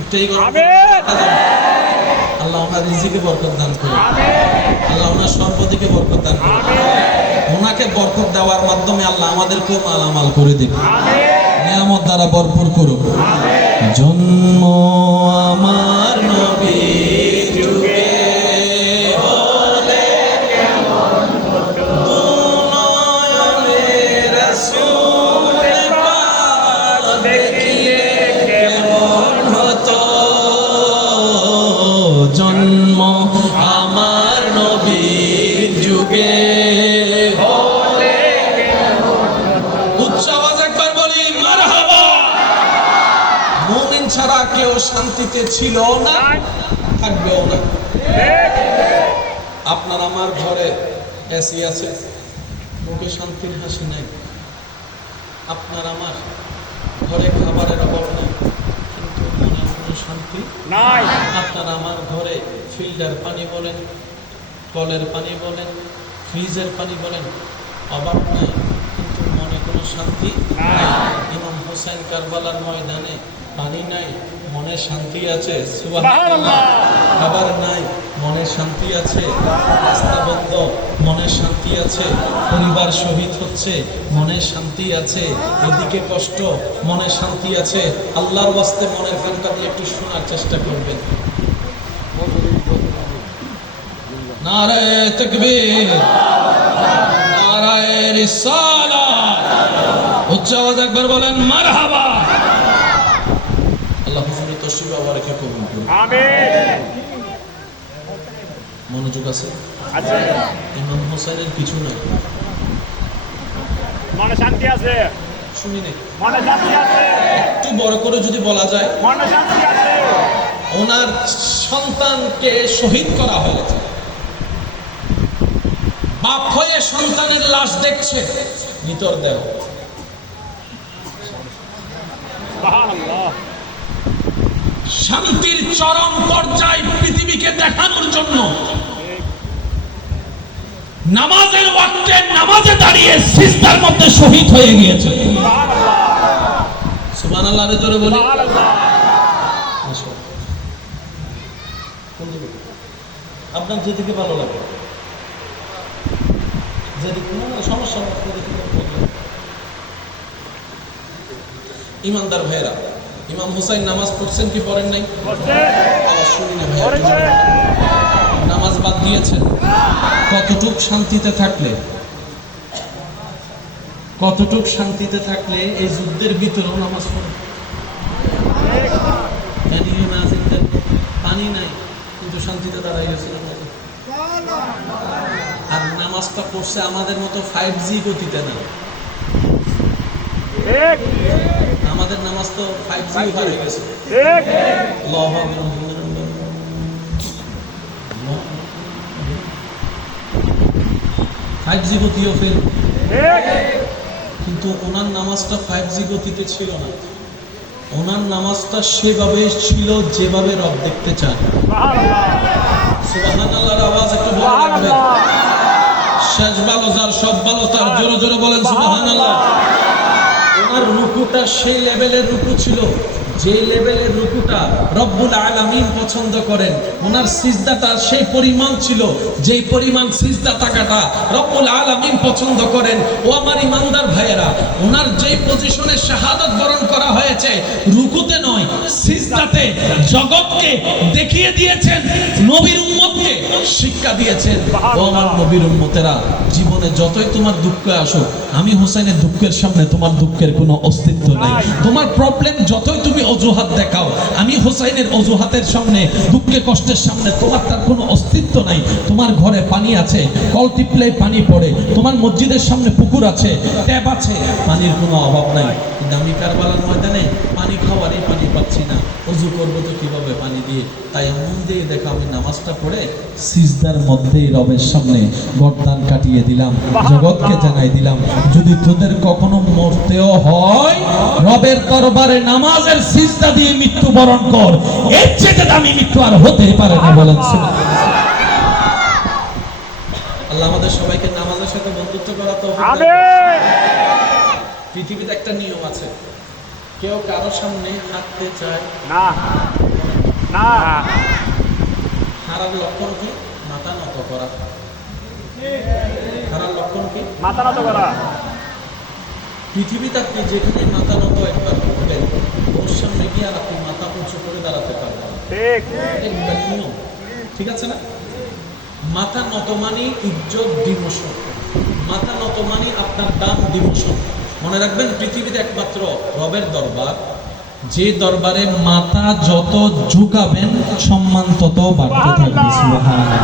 একটাই গরম আল্লাহ ওনার রিজিকে বরকত দান করুন, আল্লাহ ওনার সর্বদিকে বরকত দান করুন, ওনাকে বরকত দেওয়ার মাধ্যমে আল্লাহ আমাদেরকেও মালামাল করে দেবে, নিয়ামত দ্বারা ভরপুর করুক। জন্ম আমার নবীর যুগে হলে দুনয়নে রাসূল পাক দেখিলে কেমন হতো। জন্ম আমার নবীর যুগে হলে উচ্চ আওয়াজ একবার বলি মারহাবা। মুমিন ছাড়া কেউ শান্তিতে ছিল না, থাকবেও না। আপনার আমার ঘরে এসি আছে, মুখে শান্তির হাসি নাই। আপনার আমার ঘরে খাবারের অভাব নেই, কিন্তু মনে কোনো শান্তি নাই। আপনার আমার ঘরে ফিল্টার পানি বলেন, কলের পানি বলেন, ফ্রিজের পানি বলেন, অভাব নাই, কিন্তু মনে কোনো শান্তি নাই। ইমাম হোসেন কারবালার ময়দানে পানি নাই, মনে শান্তি আছে, সুবহানাল্লাহ। খাবার নাই, মনে শান্তি আছে, রাস্তা বন্ধ, মনে শান্তি আছে, পরিবার শহীদ হচ্ছে, মনে শান্তি আছে, এদিকে কষ্ট, মনে শান্তি আছে। আল্লাহর ওয়াস্তে মনের কানটা দিয়ে একটু শোনার চেষ্টা করবেন। নারায়ে তাকবীর, নারায়ে রিসালাত, উচ্চ আওয়াজ একবার বলেন মারহাবা। আল্লাহ হুজুরের তশরিফ আবার রেখে কবুল করুন, আমিন। মনোযোগ আছে? আছে। ইমাম হোসেনের কিছু নাই, মনে শান্তি আছে। শুনি নাই, মনে শান্তি আছে। একটু বড় করে যদি বলা যায়, মনে শান্তি আছে। ওনার সন্তানকে শহীদ করা হয়েছে, বাপ হয়ে সন্তানের লাশ দেখছে, ভিতর দেহ। সুবহানাল্লাহ। শান্তির চরম পর্যায় পৃথিবীকে দেখানোর জন্য নামাজের ওয়াক্তে নামাজে দাঁড়িয়ে সিজদার মধ্যে শহীদ হয়ে গিয়েছে। সুবহানাল্লাহ রে জোরে বলি। আসো, আপনার যেদিকে ভালো লাগে, যেদিকে কোনো সমস্যা নেই, ইমানদার ভাইরা, ইমাম হুসাইন নামাজ পড়ছেন কি পড়েন নাই? আবার শুনি না ভাইয়া, নামাজ বাদ দিয়েছেন। কতটুক শান্তিতে থাকলে, কতটুক শান্তিতে থাকলে এই যুদ্ধের ভিতরেও নামাজ পড়ে। পানি নাই, কিন্তু শান্তিতে দাঁড়াই গেছে। আর নামাজটা পড়ছে আমাদের মতো 5G গতিতে না, আমাদের নামাজ তো 5G হয়ে গেছে। আল্লাহু আকবার, 5G গতিও ফেল, কিন্তু ওনার নামাজটা 5G গতিতে ছিল না। ওনার নামাজটা সেভাবে ছিল যেভাবে রব দেখতে চান। সুবহানাল্লাহর আওয়াজ একটু বড় রাখবেন। শেষ ভালো যার, সব ভালো তার, জোরে জোরে বলেন সুবহানাল্লাহ। ওনার রুকুটা সেই লেভেলের রুকু ছিল যে লেভেলের রুকুটা রব্বুল আলামিন পছন্দ করেন। ওনার সিজদাটা সেই পরিমাণ ছিল যেই পরিমাণ সিজদা থাকাটা রব্বুল আলামিন পছন্দ করেন। ও আমার ইমানদার ভাইয়েরা, ওনার যেই পজিশনে শাহাদাত বরণ করা হয়েছে, রুকুতে নয় সিজদাতে জগৎকে দেখিয়ে দিয়েছেন, নবীর উম্মতকে শিক্ষা দিয়েছেন। ও আমার নবীর উম্মতেরা, জীবনে যতই তোমার দুঃখ আসুক, আমি হোসেনের দুঃখের সামনে তোমার দুঃখের কোনো অস্তিত্ব নাই। তোমার প্রবলেম যতই তুমি অজুহাত দেখাও, আমি হোসেনের অজুহাতের সামনে, দুঃখে কষ্টের সামনে তোমার তার কোনো অস্তিত্ব নাই। তোমার ঘরে পানি আছে, কল টিপলে পানি পড়ে, তোমার মসজিদের সামনে পুকুর আছে, ট্যাপ আছে, পানির কোনো অভাব নাই। কিন্তু আমি কারবালার ময়দানে পানি খাওয়ারই পানি পাচ্ছি না, অজু করবো তো কিভাবে পানি দিয়ে? তাই মন দিয়ে দেখো, আমি নামাজটা পড়ে সিজদার মধ্যেই রবের সামনে গর্দান কাটিয়ে দিলাম, জগৎকে জানাই দিলাম, যদি তোদের কখনো মরতেও হয় রবের দরবারে নামাজের সিজদা দিয়ে মৃত্যুবরণ কর, এর চেয়ে দামি মৃত্যু আর হতে পারে না। বলেন আল্লাহ আমাদের সবাইকে নামাজের সাথে বন্ধুত্ব করা তৌফিক দান করুন। পৃথিবীতে একটা নিয়ম আছে, কেউ কারো সামনে হাঁটতে চায় না, না খারাপ লক্ষণ কি? মাথা নত করা। খারাপ লক্ষণ কি? মাথা নত করা। পৃথিবীতে আপনি যেখানে মাথা নত একবার করবেন, ওর সামনে গিয়ে আর আপনি মাথা উঁচু করে দাঁড়াতে পারবেন। ঠিক একবার নিয়ম, ঠিক আছে না? মাথা নত মানে ইজ্জত ডিমোশন, মাথা নত মানে আপনার দাম ডিমোশন। মনে রাখবেন, পৃথিবীতে একমাত্র রবের দরবার, যে দরবারে মাথা যত ঝুঁকাবেন সম্মান তত বাড়তে থাকবে। সুবহানাল্লাহ।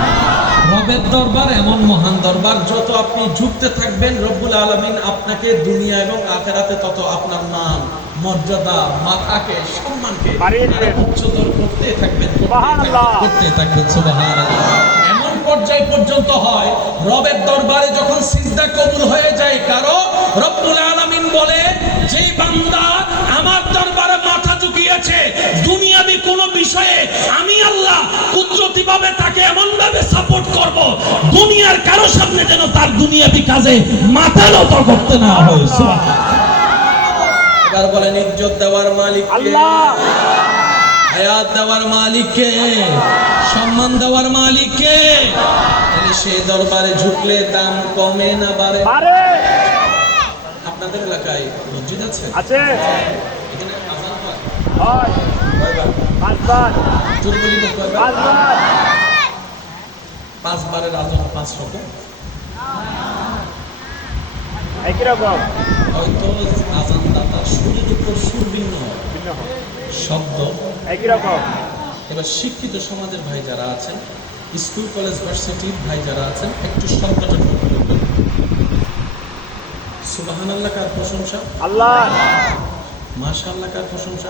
রবের দরবার এমন মহান দরবার, যত আপনি ঝুঁকতে থাকবেন রব্বুল আলামিন আপনাকে দুনিয়া এবং আখিরাতে তত আপনার মান, মর্যাদা, মাথাকে, সম্মানকে বাড়িয়ে দিবেন। উচ্চতর করতে থাকবেন, সুবহানাল্লাহ। করতে থাকবেন। সুবহানাল্লাহ। এমন পর্যায় পর্যন্ত হয়, রবের দরবারে যখন সিজদা কবুল হয়ে যায় কারো, রব্বুল আলামিন বলে, যে বান্দা আমার দরবারে মাথা ঝুঁকিয়েছে দুনিয়াবি কোনো বিষয়ে, আমি আল্লাহ কুদরতিভাবে তাকে এমন ভাবে সাপোর্ট করব, দুনিয়ার কারো সামনে যেন তার দুনিয়াবি কাজে মাথা নত করতে না হয়। সুবহানাল্লাহ। এবার বলেন, ইজ্জত দেওয়ার মালিক কে? আল্লাহ। হায়াত দেওয়ার মালিক কে? সম্মান দেওয়ার মালিক কে? তাহলে সেই দরবারে ঝুঁকলে দাম কমে না বাড়ে? পারে আপনাদের এলাকায় মসজিদ আছে? আছে এখানে আযান হয় হয় কয়বার? 5 বার জোর বলি তো কয়বার? 5 বার 5 বারের আযান 5 রকম। একই রকম হয়তো আযান দাতা সুরের উপর সুর ভিন্ন হয়, ভিন্ন হয় শব্দ একই রকম। এবার শিক্ষিত সমাজের ভাই যারা আছেন, স্কুল কলেজ ভার্সিটির ভাই যারা আছেন, একটু শব্দটা নোট করবেন। সুবহানাল্লাহ কার প্রশংসা? আল্লাহ মাশাআল্লাহ কার প্রশংসা?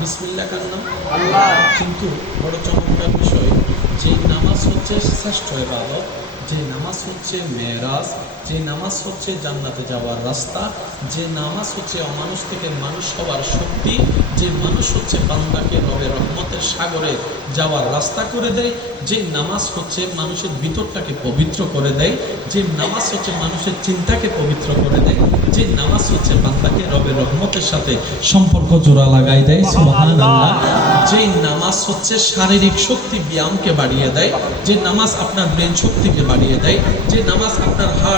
বিসমিল্লাহ কার নাম? আল্লাহ। কিন্তু বড় চমৎকার বিষয়, যে নামাজ হচ্ছে শ্রেষ্ঠ ইবাদত, যে নামাজ হচ্ছে মেরাজ, যে নামাজ হচ্ছে জান্নাতে যাওয়ার রাস্তা, যে নামাজ হচ্ছে অমানুষ থেকে মানুষ হওয়ার শক্তি, যে মানুষ হচ্ছে বান্দাকে রবের রহমতের সাগরে যাওয়ার রাস্তা করে দেয়, যে নামাজ হচ্ছে মানুষের ভিতরটাকে পবিত্র করে দেয়, যে নামাজ হচ্ছে মানুষের চিন্তাকে পবিত্র করে দেয়, যে নামাজ হচ্ছে বান্দাকে রবের রহমতের সাথে সম্পর্ক জোড়া লাগাই দেয়। সুবহানাল্লাহ। যে নামাজ হচ্ছে শারীরিক শক্তি ব্যায়ামকে বাড়িয়ে দেয়, যে নামাজ আপনার ব্রেন শক্তিকে বাড়িয়ে দেয়, যে নামাজ আপনার হার্ট